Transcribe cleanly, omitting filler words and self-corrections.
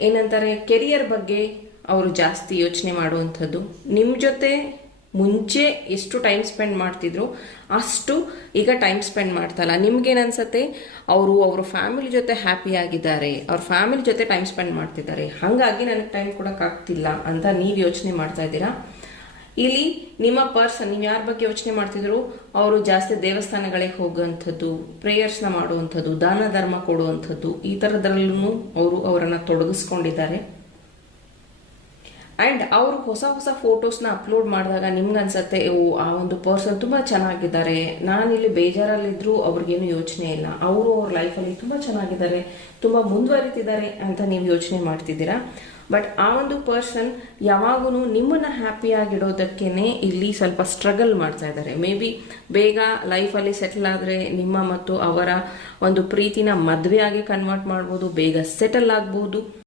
ಏನಂತಾರೆ, ಕೆರಿಯರ್ ಬಗ್ಗೆ ಅವರು ಜಾಸ್ತಿ ಯೋಚನೆ ಮಾಡುವಂಥದ್ದು. ನಿಮ್ಮ ಜೊತೆ ಮುಂಚೆ ಎಷ್ಟು ಟೈಮ್ ಸ್ಪೆಂಡ್ ಮಾಡ್ತಿದ್ರು ಅಷ್ಟು ಈಗ ಟೈಮ್ ಸ್ಪೆಂಡ್ ಮಾಡ್ತಲ್ಲ. ನಿಮ್ಗೇನನ್ಸತ್ತೆ, ಅವ್ರ ಫ್ಯಾಮಿಲಿ ಜೊತೆ ಹ್ಯಾಪಿ ಆಗಿದ್ದಾರೆ, ಅವ್ರ ಫ್ಯಾಮಿಲಿ ಜೊತೆ ಟೈಮ್ ಸ್ಪೆಂಡ್ ಮಾಡ್ತಿದ್ದಾರೆ, ಹಾಗಾಗಿ ನನಗೆ ಟೈಮ್ ಕೊಡೋಕ್ಕಾಗ್ತಿಲ್ಲ ಅಂತ ನೀವು ಯೋಚನೆ ಮಾಡ್ತಾ ಇದ್ದೀರಾ. ಇಲ್ಲಿ ನಿಮ್ಮ ಪರ್ಸನ್, ನೀವು ಯಾರ ಬಗ್ಗೆ ಯೋಚನೆ ಮಾಡ್ತಿದ್ರು, ಅವರು ಜಾಸ್ತಿ ದೇವಸ್ಥಾನಗಳಿಗೆ ಹೋಗುವಂಥದ್ದು, ಪ್ರೇಯರ್ಸ್ನ ಮಾಡುವಂಥದ್ದು, ದಾನ ಧರ್ಮ ಕೊಡುವಂಥದ್ದು, ಈ ಥರದ್ರಲ್ಲೂ ಅವರು ಅವರನ್ನು ತೊಡಗಿಸ್ಕೊಂಡಿದ್ದಾರೆ. ಆ್ಯಂಡ್ ಅವರು ಹೊಸ ಹೊಸ ಫೋಟೋಸ್ನ ಅಪ್ಲೋಡ್ ಮಾಡಿದಾಗ ನಿಮ್ಗನ್ಸತ್ತೆ, ಆ ಒಂದು ಪರ್ಸನ್ ತುಂಬ ಚೆನ್ನಾಗಿದ್ದಾರೆ, ನಾನಿಲ್ಲಿ ಬೇಜಾರಲ್ಲಿದ್ದರೂ ಅವ್ರಿಗೇನು ಯೋಚನೆ ಇಲ್ಲ, ಅವರು ಅವ್ರ ಲೈಫಲ್ಲಿ ತುಂಬ ಚೆನ್ನಾಗಿದ್ದಾರೆ, ತುಂಬ ಮುಂದುವರಿತಿದ್ದಾರೆ ಅಂತ ನೀವು ಯೋಚನೆ ಮಾಡ್ತಿದ್ದೀರಾ. ಬಟ್ ಆ ಒಂದು ಪರ್ಸನ್ ಯಾವಾಗೂ ನಿಮ್ಮನ್ನ ಹ್ಯಾಪಿಯಾಗಿಡೋದಕ್ಕೇನೆ ಇಲ್ಲಿ ಸ್ವಲ್ಪ ಸ್ಟ್ರಗಲ್ ಮಾಡ್ತಾ ಇದ್ದಾರೆ. ಮೇ ಬಿ ಬೇಗ ಲೈಫಲ್ಲಿ ಸೆಟಲ್ ಆದರೆ ನಿಮ್ಮ ಮತ್ತು ಅವರ ಒಂದು ಪ್ರೀತಿನ ಮದುವೆಯಾಗಿ ಕನ್ವರ್ಟ್ ಮಾಡ್ಬೋದು, ಬೇಗ ಸೆಟಲ್ ಆಗ್ಬೋದು.